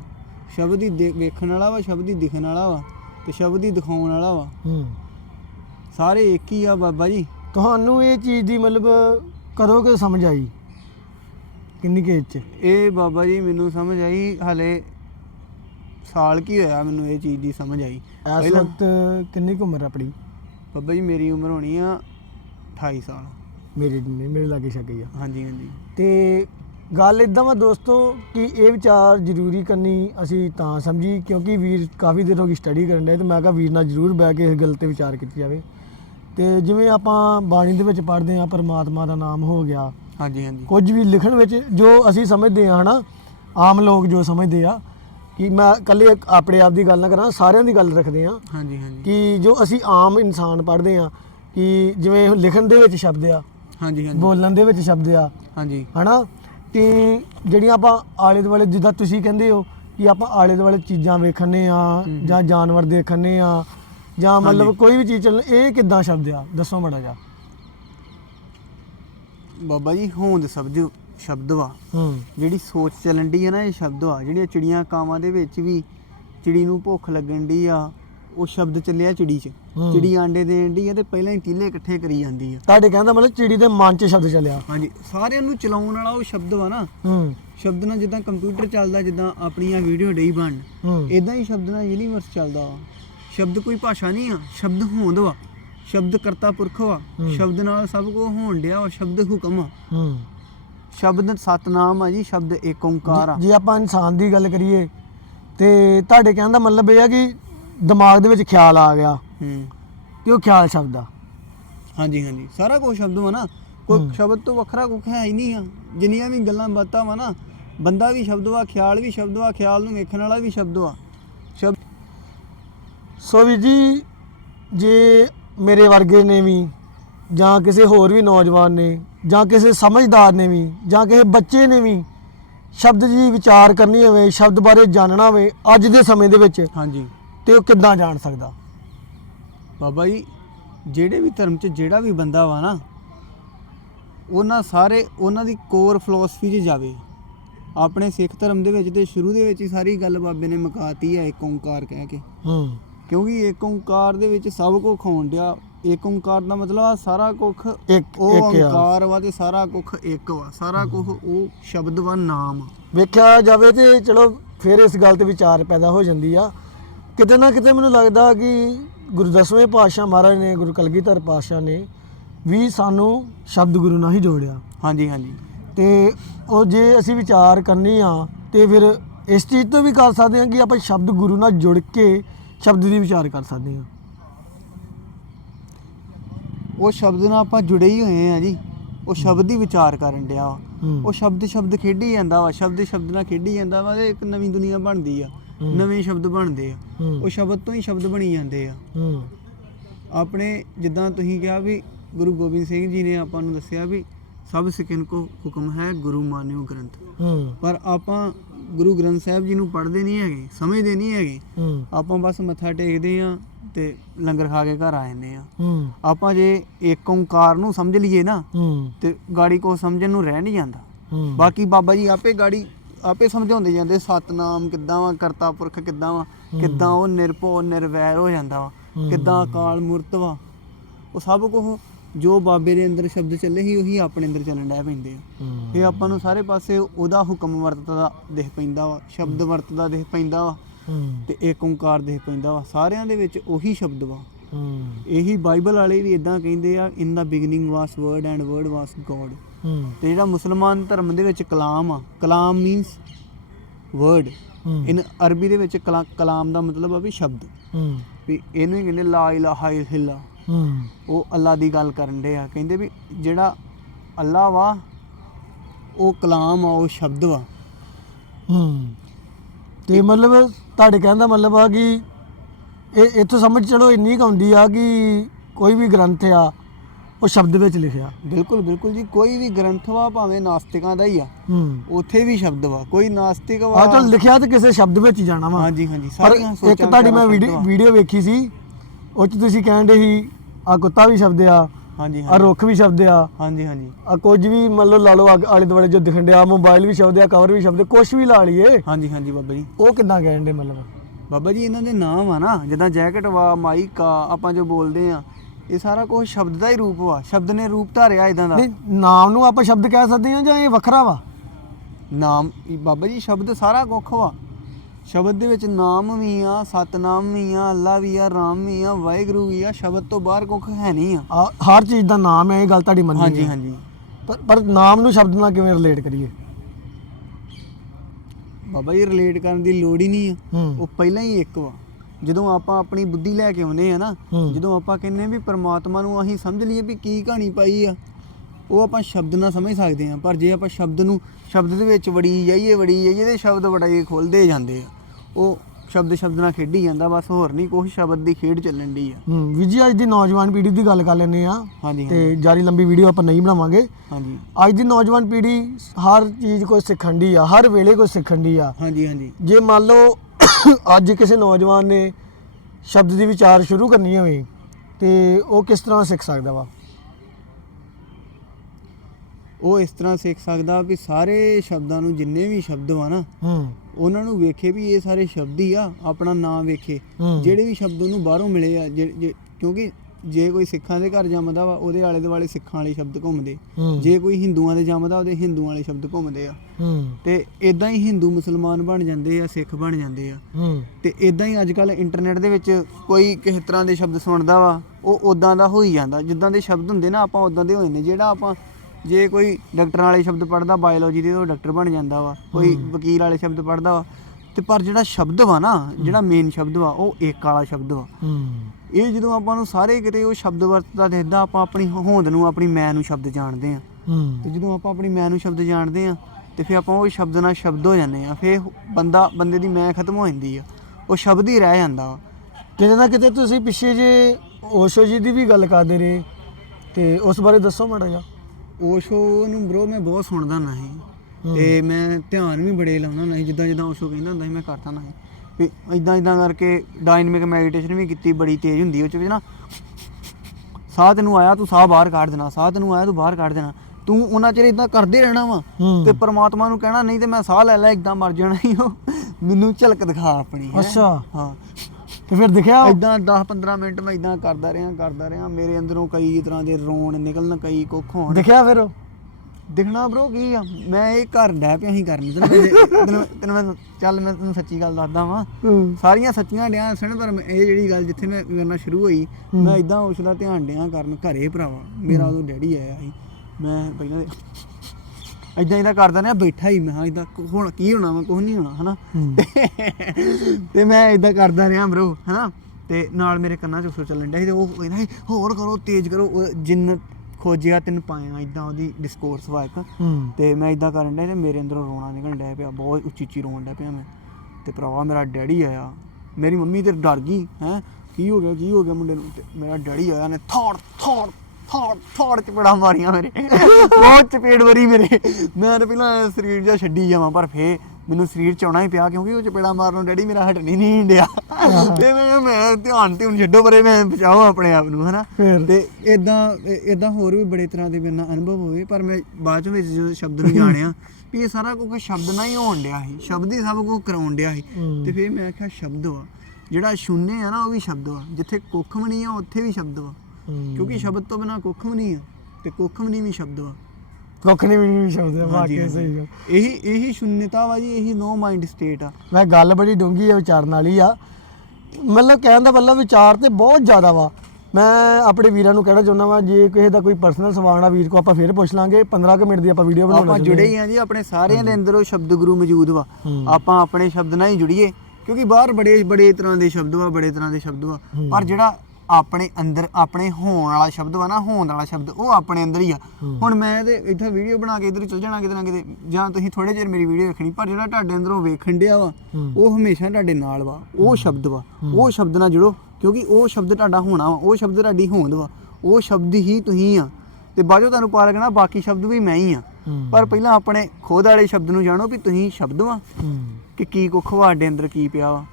ਸ਼ਬਦ ਵੇਖਣ ਵਾਲਾ ਵਾ ਸ਼ਬਦ ਦਿਖਣ ਵਾਲਾ ਵਾ ਤੇ ਸ਼ਬਦ ਦਿਖਾਉਣ ਵਾਲਾ ਵਾ। ਹੂੰ। ਸਾਰੇ ਇੱਕ ਹੀ ਆ ਬਾਬਾ ਜੀ। ਤੁਹਾਨੂੰ ਇਹ ਚੀਜ਼ ਦੀ ਮਤਲਬ ਕਦੋਂ ਕਿ ਸਮਝ ਆਈ? ਕਿੰਨੀ ਕੁ age ਚ? ਇਹ ਬਾਬਾ ਜੀ ਮੈਨੂੰ ਸਮਝ ਆਈ ਹਲੇ ਸਾਲ ਕੀ ਹੋਇਆ ਮੈਨੂੰ ਇਹ ਚੀਜ਼ ਦੀ ਸਮਝ ਆਈ। ਇਸ ਪਹਿਲਾਂ- ਵਕਤ ਕਿੰਨੀ ਕੁ ਉਮਰ ਆ ਆਪਣੀ? ਬਾਬਾ ਜੀ ਮੇਰੀ ਉਮਰ ਹੋਣੀ ਆ 28 ਸਾਲ। ਮੇਰੇ ਜਿੰਨੇ ਮੇਰੇ ਲਾਗੇ ਛਾਗੇ ਆ। ਹਾਂਜੀ ਹਾਂਜੀ। ਤੇ ਗੱਲ ਇਦਾਂ ਵਾ ਦੋਸਤੋ ਕਿ ਇਹ ਵਿਚਾਰ ਜ਼ਰੂਰੀ ਕਰਨੀ ਅਸੀਂ ਤਾਂ ਸਮਝੀ ਕਿਉਂਕਿ ਵੀਰ ਕਾਫੀ ਦੇਰ ਹੋ ਗਈ ਸਟੱਡੀ ਕਰਨ ਡਿਆ ਤੇ ਮੈਂ ਕਿਹਾ ਵੀਰ ਨਾਲ ਜ਼ਰੂਰ ਬਹਿ ਕੇ ਇਸ ਗੱਲ ਤੇ ਵਿਚਾਰ ਕੀਤੀ ਜਾਵੇ। ਤੇ ਜਿਵੇਂ ਆਪਾਂ ਬਾਣੀ ਦੇ ਵਿੱਚ ਪੜ੍ਹਦੇ ਆ ਪਰਮਾਤਮਾ ਦਾ ਨਾਮ ਹੋ ਗਿਆ। ਹਾਂਜੀ ਹਾਂਜੀ। ਕੁਝ ਵੀ ਲਿਖਣ ਵਿੱਚ ਜੋ ਅਸੀਂ ਸਮਝਦੇ ਆ ਹਨਾ ਆਮ ਲੋਕ ਜੋ ਸਮਝਦੇ ਆ ਕਿ ਮੈਂ ਇੱਕ ਆਪਣੇ ਆਪ ਦੀ ਗੱਲ ਨਾ ਕਰਾਂ ਸਾਰਿਆਂ ਦੀ ਗੱਲ ਰੱਖਦੇ ਆ ਹਾਂਜੀ ਹਾਂਜੀ। ਕਿ ਜੋ ਅਸੀਂ ਆਮ ਇਨਸਾਨ ਪੜ੍ਹਦੇ ਆ ਕਿ ਜਿਵੇਂ ਲਿਖਣ ਦੇ ਵਿੱਚ ਸ਼ਬਦ ਆ ਹਾਂਜੀ ਹਾਂਜੀ। ਬੋਲਣ ਦੇ ਵਿੱਚ ਸ਼ਬਦ ਆ। ਹਾਂਜੀ। ਹਨਾ? ਤੇ ਜਿਹੜੀਆਂ ਆਪਾਂ ਆਲੇ ਦੁਆਲੇ ਜਿੱਦਾਂ ਤੁਸੀਂ ਕਹਿੰਦੇ ਹੋ ਕਿ ਆਪਾਂ ਆਲੇ ਦੁਆਲੇ ਚੀਜ਼ਾਂ ਵੇਖਣੇ ਆ। ਜਾਂ ਜਾਨਵਰ ਦੇਖਣੇ ਆ ਜਾਂ ਮਤਲਬ। ਕੋਈ ਵੀ ਚੀਜ਼ ਚੱਲ ਇਹ ਕਿੱਦਾਂ ਸ਼ਬਦ ਆ? ਦੱਸੋ ਮਾੜਾ ਜਿਹਾ। ਬਾਬਾ ਜੀ ਹੋਂਦ ਸ਼ਬਦ ਸ਼ਬਦ ਵਾ। ਹੂੰ। ਜਿਹੜੀ ਸੋਚ ਚੱਲਣ ਦੀ ਹੈ ਨਾ ਇਹ ਸ਼ਬਦ ਵਾ। ਜਿਹੜੀਆਂ ਚਿੜੀਆਂ ਕਾਵਾਂ ਦੇ ਵਿੱਚ ਵੀ ਚਿੜੀ ਨੂੰ ਭੁੱਖ ਲੱਗਣ ਦੀ ਆ ਉਹ ਸ਼ਬਦ ਚੱਲਿਆ ਚਿੜੀ 'ਚ। ਹੂੰ। ਚਿੜੀ ਆਂਡੇ ਦੇਣ ਦੀ ਆ ਤੇ ਪਹਿਲਾਂ ਹੀ ਟੀਲੇ ਇਕੱਠੇ ਕਰੀ ਜਾਂਦੀ ਆ। ਤੁਹਾਡੇ ਕਹਿੰਦਾ ਮਤਲਬ ਚਿੜੀ ਦੇ ਮਨ 'ਚ ਸ਼ਬਦ ਚੱਲਿਆ। ਹਾਂਜੀ ਸਾਰਿਆਂ ਨੂੰ ਚਲਾਉਣ ਵਾਲਾ ਉਹ ਸ਼ਬਦ ਵਾ ਨਾ। ਹੂੰ। ਸ਼ਬਦ ਨਾਲ ਜਿੱਦਾਂ ਕੰਪਿਊਟਰ ਚੱਲਦਾ ਜਿੱਦਾਂ ਆਪਣੀਆਂ ਵੀਡੀਓ ਡਈ ਬਣ ਹੂੰ। ਇਦਾਂ ਹੀ ਸ਼ਬਦ ਨਾਲ ਯੂਨੀਵਰਸ ਚੱਲਦਾ ਵਾ। ਸ਼ਬਦ ਕੋਈ ਭਾਸ਼ਾ ਨਹੀਂ ਆ ਸ਼ਬਦ ਹੋਂਦ ਵਾ। ਸ਼ਬਦ ਕਰਤਾ ਪੁਰਖ ਵਾ। ਹੂੰ। ਸ਼ਬਦ ਨਾਲ ਸਭ ਕੁਝ ਹੋਣ ਡਿਆ ਵਾ ਸ਼ਬਦ ਹੁਕਮ ਆ। ਹੂੰ। ਸ਼ਬਦ ਸਤਨਾਮ ਆ ਜੀ ਸ਼ਬਦ ਏਕ ਓੰਕਾਰ ਆ। ਜੇ ਆਪਾਂ ਇਨਸਾਨ ਦੀ ਗੱਲ ਕਰੀਏ ਤੇ ਤੁਹਾਡੇ ਕਹਿਣ ਦਾ ਮਤਲਬ ਇਹ ਆ ਕਿ ਦਿਮਾਗ ਦੇ ਵਿੱਚ ਖਿਆਲ ਆ ਗਿਆ ਹੂੰ। ਤੇ ਉਹ ਖਿਆਲ ਸ਼ਬਦ ਆ ਹਾਂਜੀ ਹਾਂਜੀ। ਸਾਰਾ ਕੁਝ ਸ਼ਬਦ ਵਾ ਨਾ ਕੋਈ। ਸ਼ਬਦ ਤੋਂ ਵੱਖਰਾ ਕੁਝ ਹੈ ਹੀ ਨਹੀਂ ਆ। ਜਿੰਨੀਆਂ ਵੀ ਗੱਲਾਂ ਬਾਤਾਂ ਵਾ ਨਾ ਬੰਦਾ ਵੀ ਸ਼ਬਦ ਵਾ ਖਿਆਲ ਵੀ ਸ਼ਬਦ ਵਾ ਖਿਆਲ ਨੂੰ ਵੇਖਣ ਵਾਲਾ ਵੀ ਸ਼ਬਦ ਵਾ। ਸ਼ਬਦ ਸੋ ਵੀ ਜੀ ਜੇ ਮੇਰੇ ਵਰਗੇ ਨੇ ਵੀ ਜਾਂ ਕਿਸੇ ਹੋਰ ਵੀ ਨੌਜਵਾਨ ਨੇ ਜਾਂ ਕਿਸੇ ਸਮਝਦਾਰ ਨੇ ਵੀ ਜਾਂ ਕਿਸੇ ਬੱਚੇ ਨੇ ਵੀ ਸ਼ਬਦ ਜੀ ਵਿਚਾਰ ਕਰਨੀ ਹੋਵੇ ਸ਼ਬਦ ਬਾਰੇ ਜਾਣਨਾ ਹੋਵੇ ਅੱਜ ਦੇ ਸਮੇਂ ਦੇ ਵਿੱਚ ਹਾਂਜੀ। ਤੇ ਉਹ ਕਿੱਦਾਂ ਜਾਣ ਸਕਦਾ? ਬਾਬਾ ਜੀ ਜਿਹੜੇ ਵੀ ਧਰਮ 'ਚ ਜਿਹੜਾ ਵੀ ਬੰਦਾ ਵਾ ਨਾ ਉਹਨਾਂ ਸਾਰੇ ਉਹਨਾਂ ਦੀ ਕੋਰ ਫਿਲਾਸਫੀ 'ਚ ਜਾਵੇ। ਆਪਣੇ ਸਿੱਖ ਧਰਮ ਦੇ ਵਿੱਚ ਤੇ ਸ਼ੁਰੂ ਦੇ ਵਿੱਚ ਹੀ ਸਾਰੀ ਗੱਲ ਬਾਬੇ ਨੇ ਮੁਕਾਤੀ ਹੈ ਏਕ ਓੰਕਾਰ ਕਹਿ ਕੇ। ਹੂੰ। ਕਿਉਂਕਿ ਏਕ ਓੰਕਾਰ ਦੇ ਵਿੱਚ ਸਭ ਕੁਝ ਹੋਣ ਡਿਆ। ਏਕ ਓੰਕਾਰ ਦਾ ਮਤਲਬ ਆ ਸਾਰਾ ਕੁਝ ਇੱਕ ਉਹ ਇੱਕ ਆ। ਓੰਕਾਰ ਵਾ ਤੇ ਸਾਰਾ ਕੁਝ ਇੱਕ ਵਾ। ਸਾਰਾ ਕੁਝ ਉਹ ਸ਼ਬਦ ਵਾ ਨਾਮ। ਆ। ਵੇਖਿਆ ਜਾਵੇ ਤੇ ਚਲੋ ਫਿਰ ਇਸ ਗੱਲ ਤੇ ਵਿਚਾਰ ਪੈਦਾ ਹੋ ਜਾਂਦੀ ਆ। ਕਿਤੇ ਨਾ ਕਿਤੇ ਮੈਨੂੰ ਲੱਗਦਾ ਕਿ ਗੁਰੂ ਦਸਵੇਂ ਪਾਤਸ਼ਾਹ ਮਹਾਰਾਜ ਨੇ ਗੁਰੂ ਕਲਗੀਧਰ ਪਾਤਸ਼ਾਹ ਨੇ ਵੀ ਸਾਨੂੰ ਸ਼ਬਦ ਗੁਰੂ ਨਾਲ ਹੀ ਜੋੜਿਆ। ਹਾਂਜੀ ਹਾਂਜੀ। ਤੇ ਉਹ ਜੇ ਅਸੀਂ ਵਿਚਾਰ ਕਰਨੀ ਆ ਤੇ ਫਿਰ ਇਸ ਚੀਜ਼ ਤੋਂ ਵੀ ਕਰ ਸਕਦੇ ਹਾਂ ਕਿ ਆਪਾਂ ਸ਼ਬਦ ਗੁਰੂ ਨਾਲ ਜੁੜ ਕੇ ਸ਼ਬਦ ਦੀ ਵਿਚਾਰ ਕਰ ਸਕਦੇ ਹਾਂ ਉਹ ਸ਼ਬਦ ਨਾਲ ਆਪਾਂ ਜੁੜੇ ਹੀ ਹੋਏ ਆ ਜੀ। ਉਹ ਸ਼ਬਦ ਹੀ ਵਿਚਾਰ ਕਰਨ ਡਿਆ। ਉਹ ਸ਼ਬਦ ਸ਼ਬਦ ਖੇਡੀ ਜਾਂਦਾ ਵਾ ਸ਼ਬਦ ਸ਼ਬਦ ਨਾਲ ਖੇਡੀ ਜਾਂਦਾ ਵਾ ਤੇ ਇੱਕ ਨਵੀਂ ਦੁਨੀਆ ਬਣਦੀ ਆ। ਨਵੇਂ ਸ਼ਬਦ ਬਣਦੇ ਆ। ਉਹ ਸ਼ਬਦ ਤੋਂ ਹੀ ਸ਼ਬਦ ਬਣੀ ਜਾਂਦੇ ਆ। ਆਪਣੇ ਜਿੱਦਾਂ ਤੁਸੀਂ ਕਿਹਾ ਵੀ ਗੁਰੂ ਗੋਬਿੰਦ ਸਿੰਘ ਜੀ ਨੇ ਆਪਾਂ ਨੂੰ ਦੱਸਿਆ ਵੀ ਸਭ ਸਿੱਖਨ ਕੋ ਹੁਕਮ ਹੈ ਗੁਰੂ ਮਾਨਿਓ ਗ੍ਰੰਥ। ਪਰ ਆਪਾਂ ਗੁਰੂ ਗ੍ਰੰਥ ਸਾਹਿਬ ਜੀ ਨੂੰ ਪੜ੍ਹਦੇ ਨਹੀਂ ਹੈਗੇ ਸਮਝਦੇ ਨਹੀਂ ਹੈਗੇ। ਆਪਾਂ ਬਸ ਮੱਥਾ ਟੇਕਦੇ ਆ ਤੇ ਲੰਗਰ ਖਾ ਕੇ ਘਰ ਆ ਜਾਂਦੇ ਆ। ਆਪਾਂ ਜੇ ਏਕ ਓੰਕਾਰ ਨੂੰ ਸਮਝ ਲਈਏ ਨਾ ਤੇ ਗਾੜੀ ਕੋ ਸਮਝਣ ਨੂੰ ਰਹਿ ਨਹੀਂ ਜਾਂਦਾ। ਬਾਕੀ ਬਾਬਾ ਜੀ ਆਪੇ ਗਾੜੀ ਆਪੇ ਸਮਝਾਉਂਦੇ ਜਾਂਦੇ ਸਤਨਾਮ ਕਿੱਦਾਂ ਵਾ ਕਰਤਾ ਪੁਰਖ ਕਿੱਦਾਂ ਵਾ ਕਿੱਦਾਂ ਉਹ ਨਿਰਭਉ ਨਿਰਵੈਰ ਹੋ ਜਾਂਦਾ ਵਾ। ਕਿੱਦਾਂ ਅਕਾਲ ਮੂਰਤ ਵਾ। ਉਹ ਸਭ ਕੁਝ ਜੋ ਬਾਬੇ ਦੇ ਅੰਦਰ ਸ਼ਬਦ ਚੱਲੇ ਸੀ ਉਹੀ ਆਪਣੇ ਅੰਦਰ ਚੱਲਣ ਡੈ ਪੈਂਦੇ ਆ। ਇਹ ਆਪਾਂ ਨੂੰ ਸਾਰੇ ਪਾਸੇ ਉਹਦਾ ਹੁਕਮ ਵਰਤਦਾ ਦਿਖ ਪੈਂਦਾ ਵਾ ਸ਼ਬਦ ਵਰਤਦਾ ਦਿਖ ਪੈਂਦਾ ਵਾ ਤੇ ਏਕ ਓੰਕਾਰ ਦਿਖ ਪੈਂਦਾ ਵਾ। ਸਾਰਿਆਂ ਦੇ ਵਿੱਚ ਉਹੀ ਸ਼ਬਦ ਵਾ। ਇਹੀ ਬਾਈਬਲ ਵਾਲੇ ਵੀ ਇਦਾਂ ਕਹਿੰਦੇ ਆ in the beginning was word and word was God ਹੂੰ ਤੇ ਜਿਹੜਾ ਮੁਸਲਮਾਨ ਧਰਮ ਦੇ ਵਿੱਚ ਕਲਾਮ ਆ ਕਲਾਮ ਮੀਨਸ ਵਰਡ ਇਨ ਅਰਬੀ ਦੇ ਵਿੱਚ ਕਲਾ- ਕਲਾਮ ਦਾ ਮਤਲਬ ਆ ਵੀ ਸ਼ਬਦ। ਹੂੰ। ਵੀ ਇਹਨੂੰ ਹੀ ਕਹਿੰਦੇ ਲਾ ਇਲਾਹਾ ਇਲਾ ਹੂੰ। ਉਹ ਅੱਲਾ ਦੀ ਗੱਲ ਕਰਨ ਦੇ ਆ। ਕਹਿੰਦੇ ਵੀ ਜਿਹੜਾ ਅੱਲਾ ਵਾ ਉਹ ਕਲਾਮ ਆ ਉਹ ਸ਼ਬਦ ਵਾ। ਹੂੰ। ਤੇ ਮਤਲਬ ਤੁਹਾਡੇ ਕਹਿਣ ਦਾ ਮਤਲਬ ਆ ਕਿ ਇਹ ਇੱਥੋਂ ਸਮਝ ਚਲੋ ਇੰਨੀ ਕੁ ਆਉਂਦੀ ਆ ਕਿ ਕੋਈ ਵੀ ਗ੍ਰੰਥ ਆ ਉਹ ਸ਼ਬਦ ਵਿੱਚ ਲਿਖਿਆ। ਬਿਲਕੁਲ ਬਿਲਕੁਲ ਜੀ। ਕੋਈ ਵੀ ਗ੍ਰੰਥ ਵਾ ਭਾਵੇਂ ਨਾਸਤਿਕਾਂ ਦਾ ਹੀ ਆ ਹੂੰ। ਉੱਥੇ ਵੀ ਸ਼ਬਦ ਵਾ। ਕੋਈ ਨਾਸਤਿਕ ਆ ਵਾ ਤਾਂ ਲਿਖਿਆ ਤੇ ਕਿਸੇ ਸ਼ਬਦ ਵਿੱਚ ਹੀ ਜਾਣਾ ਵਾ। ਹਾਂਜੀ ਹਾਂਜੀ। ਸਾਰੀਆਂ ਇੱਕ ਤੁਹਾਡੀ ਮੈਂ ਵੀਡੀਓ ਵੇਖੀ ਸੀ। ਉਹ ਚ ਤੁਸੀਂ ਕਹਿੰਦੇ ਸੀ ਆ ਕੁੱਤਾ ਵੀ ਸ਼ਬਦ ਆ ਹਾਂਜੀ ਆ ਹਾਂਜੀ। ਰੁੱਖ ਵੀ ਸ਼ਬਦ ਆ ਹਾਂਜੀ ਹਾਂਜੀ। ਆ ਕੁਝ ਵੀ ਮੰਨ ਲਓ ਲਾ ਲਓ ਆਲੇ ਦੁਆਲੇ ਜੋ ਦਿਖਣ ਡਿਆ ਮੋਬਾਈਲ ਵੀ ਸ਼ਬਦ ਆ ਕਵਰ ਵੀ ਸ਼ਬਦ ਕੁਝ ਵੀ ਲਾ ਲਈਏ। ਹਾਂਜੀ ਹਾਂਜੀ ਬਾਬਾ ਜੀ। ਉਹ ਕਿੱਦਾਂ ਕਹਿਣ ਦੇ ਮਤਲਬ? ਬਾਬਾ ਜੀ ਇਹਨਾਂ ਦੇ ਨਾਮ ਆ ਨਾ। ਜਿੱਦਾਂ ਜੈਕਟ ਵਾ ਮਾਈਕ ਆ ਆਪਾਂ ਜੋ ਬੋਲਦੇ ਆ ਇਹ ਸਾਰਾ ਕੁਝ ਸ਼ਬਦ ਦਾ ਹੀ ਰੂਪ ਵਾ। ਸ਼ਬਦ ਨੇ ਰੂਪ ਧਾਰਿਆ ਇਦਾਂ ਦਾ। ਨਹੀਂ ਨਾਮ ਨੂੰ ਆਪਾਂ ਸ਼ਬਦ ਕਹਿ ਸਕਦੇ ਹਾਂ ਜਾਂ ਇਹ ਵੱਖਰਾ ਵਾ? ਨਾਮ ਇਹ ਬਾਬਾ ਜੀ ਸ਼ਬਦ ਸਾਰਾ ਕੁੱਖ ਵਾ। ਸ਼ਬਦ ਦੇ ਵਿੱਚ ਨਾਮ ਵੀ ਆ ਸਤਨਾਮ ਵੀ ਆ ਅੱਲਾ ਵੀ ਆ ਰਾਮ ਵੀ ਆ ਵਾਹਿਗੁਰੂ ਵੀ ਆ ਸ਼ਬਦ ਤੋਂ ਬਾਹਰ ਕੁੱਖ ਹੈ ਨਹੀਂ ਆ। ਆ ਹਰ ਚੀਜ਼ ਦਾ ਨਾਮ ਹੈ ਇਹ ਗੱਲ ਤੁਹਾਡੀ ਮੰਨੀ ਹਾਂਜੀ ਹੈ। ਹਾਂਜੀ। ਪਰ ਪਰ ਨਾਮ ਨੂੰ ਸ਼ਬਦ ਨਾਲ ਕਿਵੇਂ ਰਿਲੇਟ ਕਰੀਏ? ਬਾਬਾ ਜੀ ਰਿਲੇਟ ਕਰਨ ਦੀ ਲੋੜ ਹੀ ਨਹੀਂ ਆ। ਹੂੰ। ਉਹ ਪਹਿਲਾਂ ਹੀ ਇੱਕ ਵਾ। ਜਦੋਂ ਆਪਾਂ ਆਪਣੀ ਬੁੱਧੀ ਲੈ ਕੇ ਆਉਂਦੇ ਆ ਨਾ। ਜਦੋਂ ਆਪਾਂ ਕਹਿੰਦੇ ਵੀ ਪਰਮਾਤਮਾ ਨੂੰ ਅਸੀਂ ਸਮਝ ਲਈਏ ਵੀ ਕੀ ਕਹਾਣੀ ਪਾਈ ਆ ਉਹ ਆਪਾਂ ਸ਼ਬਦ ਨਾਲ ਸਮਝ ਸਕਦੇ ਆ ਪਰ ਜੇ ਆਪਾਂ ਸ਼ਬਦ ਨੂੰ ਸ਼ਬਦ ਦੇ ਵਿੱਚ ਵੜੀ ਜਾਈਏ ਵੜੀ ਜਾਈਏ ਤੇ ਸ਼ਬਦ ਬੜਾਈ ਖੁੱਲਦੇ ਜਾਂਦੇ ਆ। ਉਹ ਸ਼ਬਦ ਸ਼ਬਦ ਨਾਲ ਖੇਡੀ ਜਾਂਦਾ ਬਸ ਹੋਰ ਨਹੀਂ ਕੋਈ ਸ਼ਬਦ ਦੀ ਖੇਡ ਚੱਲਣ ਦੀ ਆ। ਹੂੰ ਵੀ ਜੀ ਅੱਜ ਦੀ ਨੌਜਵਾਨ ਪੀੜ੍ਹੀ ਦੀ ਗੱਲ ਕਰ ਲੈਂਦੇ ਆ ਹਾਂਜੀ ਤੇ ਜਾਰੀ ਲੰਬੀ ਵੀਡੀਓ ਆਪਾਂ ਨਹੀਂ ਬਣਾਵਾਂਗੇ। ਹਾਂਜੀ। ਅੱਜ ਦੀ ਨੌਜਵਾਨ ਪੀੜ੍ਹੀ ਹਰ ਚੀਜ਼ ਕੋਈ ਸਿੱਖਣ ਦੀ ਆ ਹਰ ਵੇਲੇ ਕੋਈ ਸਿੱਖਣ ਦੀ ਆ। ਹਾਂਜੀ ਹਾਂਜੀ। ਜੇ ਮੰਨ ਲਓ ਅੱਜ ਕਿਸੇ ਨੌਜਵਾਨ ਨੇ ਸ਼ਬਦ ਦੀ ਵਿਚਾਰ ਸ਼ੁਰੂ ਕਰਨੀ ਹੋਵੇ ਤੇ ਉਹ ਕਿਸ ਤਰ੍ਹਾਂ ਸਿੱਖ ਸਕਦਾ ਵਾ? ਉਹ ਇਸ ਤਰ੍ਹਾਂ ਸਿੱਖ ਸਕਦਾ ਵੀ ਸਾਰੇ ਸ਼ਬਦਾਂ ਨੂੰ ਜਿੰਨੇ ਵੀ ਸ਼ਬਦ ਵਾ ਨਾ ਹੂੰ। ਉਹਨਾਂ ਨੂੰ ਵੇਖੇ ਵੀ ਇਹ ਸਾਰੇ ਸ਼ਬਦ ਹੀ ਆ ਆਪਣਾ ਨਾਮ ਵੇਖੇ। ਜਿਹੜੇ ਵੀ ਸ਼ਬਦ ਉਹਨੂੰ ਬਾਹਰੋਂ ਮਿਲੇ ਆ ਜੇ- ਕਿਉਂਕਿ ਜੇ ਕੋਈ ਸਿੱਖਾਂ ਦੇ ਘਰ ਜੰਮਦਾ ਵਾ ਉਹਦੇ ਆਲੇ ਦੁਆਲੇ ਸਿੱਖਾਂ ਵਾਲੇ ਸ਼ਬਦ ਘੁੰਮਦੇ। ਹੂੰ। ਜੇ ਕੋਈ ਹਿੰਦੂਆਂ ਦੇ ਜੰਮਦਾ ਉਹਦੇ ਹਿੰਦੂਆਂ ਵਾਲੇ ਸ਼ਬਦ ਘੁੰਮਦੇ ਆ। ਹੂੰ। ਤੇ ਇਦਾਂ ਹੀ ਹਿੰਦੂ ਮੁਸਲਮਾਨ ਬਣ ਜਾਂਦੇ ਆ ਸਿੱਖ ਬਣ ਜਾਂਦੇ ਆ। ਹੂੰ। ਤੇ ਇਦਾਂ ਹੀ ਅੱਜ ਕੱਲ ਇੰਟਰਨੈਟ ਦੇ ਵਿੱਚ ਕੋਈ ਕਿਸੇ ਤਰ੍ਹਾਂ ਦੇ ਸ਼ਬਦ ਸੁਣਦਾ ਵਾ ਉਹ ਉਦਾਂ ਦਾ ਹੋਈ ਜਾਂਦਾ। ਜਿੱਦਾਂ ਦੇ ਸ਼ਬਦ ਹੁੰਦੇ ਨਾ ਆਪਾਂ ਉਦਾਂ ਦੇ ਹੋਏ ਨੇ। ਜਿਹੜਾ ਆਪਾਂ ਜੇ ਕੋਈ ਡਾਕਟਰਾਂ ਵਾਲੇ ਸ਼ਬਦ ਪੜਦਾ ਬਾਇਓਲੋਜੀ ਦੇ ਉਹ ਡਾਕਟਰ ਬਣ ਜਾਂਦਾ ਵਾ। ਕੋਈ ਵਕੀਲ ਵਾਲੇ ਸ਼ਬਦ ਪੜਦਾ ਵਾ। ਤੇ ਪਰ ਜਿਹੜਾ ਸ਼ਬਦ ਵਾ ਨਾ ਜਿਹੜਾ ਮੇਨ ਸ਼ਬਦ ਵਾ ਉਹ ਏਕ ਵਾਲਾ ਸ਼ਬਦ ਵਾ। ਹੂੰ। ਇਹ ਜਦੋਂ ਆਪਾਂ ਨੂੰ ਸਾਰੇ ਕਿਤੇ ਉਹ ਸ਼ਬਦ ਵਰਤਦਾ ਦਿਖਦਾ ਆਪਾਂ ਆਪਣੀ ਹੋਂਦ ਨੂੰ ਆਪਣੀ ਮੈਂ ਨੂੰ ਸ਼ਬਦ ਜਾਣਦੇ ਆ ਤੇ ਜਦੋਂ ਆਪਾਂ ਆਪਣੀ ਮੈਂ ਨੂੰ ਸ਼ਬਦ ਜਾਣਦੇ ਆ ਤੇ ਫਿਰ ਆਪਾਂ ਉਹ ਸ਼ਬਦ ਨਾਲ ਸ਼ਬਦ ਹੋ ਜਾਂਦੇ ਆ ਫਿਰ ਬੰਦਾ ਬੰਦੇ ਦੀ ਮੈਂ ਖਤਮ ਹੋ ਜਾਂਦੀ ਆ। ਉਹ ਸ਼ਬਦ ਹੀ ਰਹਿ ਜਾਂਦਾ ਵਾ। ਕਿਤੇ ਨਾ ਕਿਤੇ ਤੁਸੀਂ ਪਿੱਛੇ ਜੇ ਓਸ਼ੋ ਜੀ ਦੀ ਵੀ ਗੱਲ ਕਰਦੇ ਰਹੇ ਤੇ ਉਸ ਬਾਰੇ ਦੱਸੋ ਮਾੜਾ ਜਿਹਾ। ਓਸ਼ੋ ਨੂੰ ਬ్రో ਮੈਂ ਬਹੁਤ ਸੁਣਦਾ ਸੀ। ਤੇ ਮੈਂ ਧਿਆਨ ਵੀ ਬੜੇ ਹੁੰਦਾ ਸੀ। ਜਿੱਦਾਂ ਜਿੱਦਾਂ ਓਸ਼ੋ ਕਹਿੰਦਾ ਹੁੰਦਾ ਸੀ ਮੈਂ ਕਰਦਾ ਸੀ। ਵੀ ਇਦਾਂ ਇਦਾਂ ਕਰਕੇ ਡਾਇਨਾਮਿਕ ਮੈਡੀਟੇਸ਼ਨ ਵੀ ਕੀਤੀ ਬੜੀ ਤੇਜ਼ ਹੁੰਦੀ ਉਹ ਚ ਵੀ ਨਾ ਸਾਹ ਤੈਨੂੰ ਆਇਆ ਤੂੰ ਸਾਹ ਬਾਹਰ ਕੱਢ ਦੇਣਾ ਸਾਹ ਤੈਨੂੰ ਆਇਆ ਤੂੰ ਬਾਹਰ ਕੱਢ ਦੇਣਾ ਤੂੰ ਉਹਨਾਂ ਚਿਰ ਇਦਾਂ ਕਰਦੇ ਰਹਿਣਾ ਵਾ ਤੇ ਪ੍ਰਮਾਤਮਾ ਨੂੰ ਕਹਿਣਾ ਨਹੀਂ ਤੇ ਮੈਂ ਸਾਹ ਲੈ ਲੈ ਇਦਾਂ ਮਰ ਜਾਣਾ ਹੀ ਉਹ ਮੈਨੂੰ ਝਲਕ ਦਿਖਾ ਆਪਣੀ। ਅੱਛਾ। ਹਾਂ। ਤੇ ਫਿਰ ਦਿਖਿਆ ਇਦਾਂ 10 15 ਮਿੰਟ ਮੈਂ ਇਦਾਂ ਕਰਦਾ ਰਿਹਾ ਕਰਦਾ ਰਿਹਾ ਮੇਰੇ ਅੰਦਰੋਂ ਕਈ ਤਰ੍ਹਾਂ ਦੇ ਰੋਣ ਨਿਕਲਣ ਕਈ ਕੁੱਖ ਹੋਣ। ਦਿਖਿਆ ਫਿਰ ਉਹ? ਦਿਖਣਾ ਬ్రో ਕੀ ਆ? ਮੈਂ ਇਹ ਘਰ ਡੈ ਪਿਆ ਹੀ ਕਰਨ ਤੈਨੂੰ ਮੈਂ- ਤੈਨੂੰ ਤੈਨੂੰ ਮੈਂ ਚੱਲ ਮੈਂ ਤੈਨੂੰ ਸੱਚੀ ਗੱਲ ਦੱਸਦਾ ਵਾਂ। ਹੂੰ। ਸਾਰੀਆਂ ਸੱਚੀਆਂ ਡਿਆਂ ਸਣ ਪਰ ਮੈਂ- ਇਹ ਜਿਹੜੀ ਗੱਲ ਜਿੱਥੇ ਮੈਂ ਕਰਨਾ ਸ਼ੁਰੂ ਹੋਈ ਮੈਂ ਇਦਾਂ ਉਸ ਦਾ ਧਿਆਨ ਡਿਆਂ ਕਰਨ ਘਰੇ ਭਰਾਵਾ। ਮੇਰਾ ਉਦੋਂ ਡੈਡੀ ਆਇਆ ਸੀ। ਮੈਂ ਪਹਿਲਾਂ ਇਦਾਂ ਇਦਾਂ ਕਰਦਾ ਨਾ ਬੈਠਾ ਹੀ ਮੈਂ ਇਦਾਂ ਹੁਣ ਕੀ ਹੋਣਾ ਵਾ ਕੁਝ ਨਹੀਂ ਹੋਣਾ ਹਨਾ? ਹੂੰ। ਤੇ ਮੈਂ ਇਦਾਂ ਕਰਦਾ ਰਿਹਾ ਬ్రో ਹਨਾ? ਤੇ ਨਾਲ ਮੇਰੇ ਕੰਨਾਂ 'ਚ ਸੁਰ ਚੱਲਣ ਡਿਆ ਸੀ ਤੇ ਉਹ ਕਹਿੰਦਾ ਸੀ, ਹੋਰ ਕਰੋ ਤੇਜ਼ ਕਰੋ। ਉਹ ਜਿੰਨ ਖੋਜਿਆ ਤੈਨੂੰ ਪਾਇਆ ਇਦਾਂ ਉਹਦੀ ਡਿਸਕੋਰਸ ਵਾ ਇੱਕ। ਹੂੰ। ਤੇ ਮੈਂ ਇਦਾਂ ਕਰਨ ਡਿਆ ਤੇ ਮੇਰੇ ਅੰਦਰੋਂ ਰੋਣਾ ਨਿਕਲਣ ਡਿਆ ਪਿਆ ਬਹੁਤ ਉੱਚੀ ਉੱਚੀ ਰੋਣ ਡਿਆ ਪਿਆ ਮੈਂ। ਤੇ ਭਰਾਵਾ ਮੇਰਾ ਡੈਡੀ ਆਇਆ। ਮੇਰੀ ਮੰਮੀ ਤੇ ਡਰ ਗਈ ਹੈ? ਕੀ ਹੋ ਗਿਆ ਕੀ ਹੋ ਗਿਆ ਮੁੰਡੇ ਨੂੰ? ਮੇਰਾ ਡੈਡੀ ਆਇਆ ਨੇ ਥੋੜ ਥੋੜ ਥੋੜ ਥੋੜ ਚਪੇੜਾ ਮਾਰੀਆਂ ਮੇਰੇ। (laughs) ਬਹੁਤ ਚਪੇੜ ਵਰੀ ਮੇਰੇ। ਮੈਂ ਤਾਂ ਪਹਿਲਾਂ ਸਰੀਰ ਜਿਹਾ ਛੱਡੀ ਜਾਵਾਂ ਪਰ ਫੇ ਮੈਨੂੰ ਸਰੀਰ ਚ ਆਉਣਾ ਹੀ ਪਿਆ ਕਿਉਂਕਿ ਉਹ ਚਪੇੜਾ ਮਾਰਨੋਂ ਡੈਡੀ ਮੇਰਾ ਹਟਣੀ ਨਹੀਂ ਡਿਆ। ਤੇ ਮੈਂ ਮੈਂ ਧਿਆਨ ਤੇ ਹੁਣ ਛੱਡੋ ਪਰੇ ਮੈਂ ਬਚਾਓ ਆਪਣੇ ਆਪ ਨੂੰ ਹਨਾ? ਤੇ ਇਦਾਂ ਇਦਾਂ ਹੋਰ ਵੀ ਬੜੇ ਤਰ੍ਹਾਂ ਦੇ ਮੇਰੇ ਨਾਲ ਅਨੁਭਵ ਹੋਏ ਪਰ ਮੈਂ ਬਾਅਦ ਚ ਵਿੱਚ ਜਦੋਂ ਸ਼ਬਦ ਨੂੰ ਜਾਣਿਆ (laughs) ਵੀ ਇਹ ਸਾਰਾ ਕੁਝ ਸ਼ਬਦ ਨਾਲ ਹੀ ਹੋਣ ਡਿਆ ਸੀ। ਸ਼ਬਦ ਹੀ ਸਭ ਕੁਝ ਕਰਾਉਣ ਡਿਆ ਸੀ। ਤੇ ਫਿਰ ਮੈਂ ਆਖਿਆ ਸ਼ਬਦ ਵਾ। ਜਿਹੜਾ ਸ਼ੂਨੇ ਆ ਨਾ ਉਹ ਵੀ ਸ਼ਬਦ ਵਾ। ਜਿੱਥੇ ਕੁੱਖ ਵੀ ਨਹੀਂ ਆ ਉੱਥੇ ਵੀ ਸ਼ਬਦ ਵਾ। ਕਿਉਂਕਿ ਸ਼ਬਦ ਤੋਂ ਬਿਨਾ ਕੁੱਖ ਵੀ ਨਹੀਂ ਆ। ਤੇ ਕੁੱਖ ਵੀ ਨਹੀਂ ਵੀ ਸ਼ਬਦ ਵਾ। ਕੁੱਖ ਨਹੀਂ ਵੀ ਸ਼ਬਦ ਆ ਹਾਂਜੀ। ਸਹੀ ਗੱਲ। ਇਹੀ ਇਹੀ ਸ਼ੂਨਿਤਾ ਵਾ ਜੀ ਇਹੀ ਨੋ ਮਾਈਂਡ ਸਟੇਟ ਆ। ਮੈਂ ਗੱਲ ਬੜੀ ਡੂੰਗੀ ਹੈ ਵਿਚਾਰਨ ਵਾਲੀ ਆ। ਮਤਲਬ ਕਹਿਣ ਦਾ ਮਤਲਬ ਵਿਚਾਰ ਤੇ ਬਹੁਤ ਜ਼ਿਆਦਾ ਵਾ। ਮੈਂ ਆਪਣੇ ਵੀਰਾਂ ਨੂੰ ਕਹਿਣਾ ਚਾਹੁੰਦਾ ਵਾਂ ਜੇ ਕਿਸੇ ਦਾ ਕੋਈ ਪਰਸਨਲ ਸਵਾਲ ਆ ਵੀਰ ਕੋ ਆਪਾਂ ਫੇਰ ਪੁੱਛ ਲਾਂਗੇ। 15 ਕੁ ਮਿੰਟ ਦੀ ਆਪਾਂ ਵੀਡੀਓ ਬਣਾਉਣਾ ਆਪਾਂ ਜੁੜੇ ਹੀ। ਆ ਜੀ ਆਪਣੇ ਸਾਰਿਆਂ ਦੇ ਅੰਦਰ ਉਹ ਸ਼ਬਦ ਗੁਰੂ ਮੌਜੂਦ ਵਾ। ਆਪਾਂ ਆਪਣੇ ਸ਼ਬਦ ਨਾਲ ਹੀ ਜੁੜੀਏ ਕਿਉਂਕਿ ਬਾਹਰ ਬੜੇ ਬੜੇ ਤਰ੍ਹਾਂ ਦੇ ਸ਼ਬਦ ਵਾ ਬੜੇ ਤਰ੍ਹਾਂ ਦੇ ਸ਼ਬਦ ਵਾ। ਪਰ ਜਿਹੜਾ ਆਪਣੇ ਅੰਦਰ ਆਪਣੇ ਹੋਣ ਵਾਲਾ ਸ਼ਬਦ ਵਾ ਨਾ ਹੋਣ ਵਾਲਾ ਸ਼ਬਦ ਉਹ ਆਪਣੇ ਅੰਦਰ ਹੀ ਆ। ਹੁਣ ਮੈਂ ਤੇ ਇੱਥੇ ਵੀਡੀਓ ਬਣਾ ਕੇ ਇਧਰ ਚਲ ਜਾਣਾ ਕਿਤੇ ਨਾ ਕਿਤੇ ਜਾਂ ਤੁਸੀਂ ਥੋੜੇ ਚਿਰ ਮੇਰੀ ਵੀਡੀਓ ਵੇਖਣੀ ਪਰ ਜਿਹੜਾ ਤੁਹਾਡੇ ਅੰਦਰੋਂ ਵੇਖਣ ਡਿਆ ਵਾ। ਉਹ ਹਮੇਸ਼ਾ ਤੁਹਾਡੇ ਨਾਲ ਵਾ ਉਹ ਸ਼ਬਦ ਵਾ ਉਹ ਸ਼ਬਦ ਨਾਲ ਜੁੜੋ ਕਿਉਂਕਿ ਉਹ ਸ਼ਬਦ ਤੁਹਾਡਾ ਹੋਣਾ ਵਾ ਉਹ ਸ਼ਬਦ ਤੁਹਾਡੀ ਹੋਂਦ ਵਾ ਉਹ ਸ਼ਬਦ ਹੀ ਤੁਸੀਂ ਆ। ਤੇ ਬਾਅਦੋਂ ਤੁਹਾਨੂੰ ਪਾ ਲੱਗਣਾ ਬਾਕੀ ਸ਼ਬਦ ਵੀ ਮੈਂ ਹੀ ਆ। ਪਰ ਪਹਿਲਾਂ ਆਪਣੇ ਖੁਦ ਵਾਲੇ ਸ਼ਬਦ ਨੂੰ ਜਾਣੋ ਵੀ ਤੁਸੀਂ ਸ਼ਬਦ ਵਾ। ਕਿ ਕੀ ਕੁੱਖ ਤੁਹਾਡੇ ਅੰਦਰ ਕੀ ਪਿਆ ਵਾ।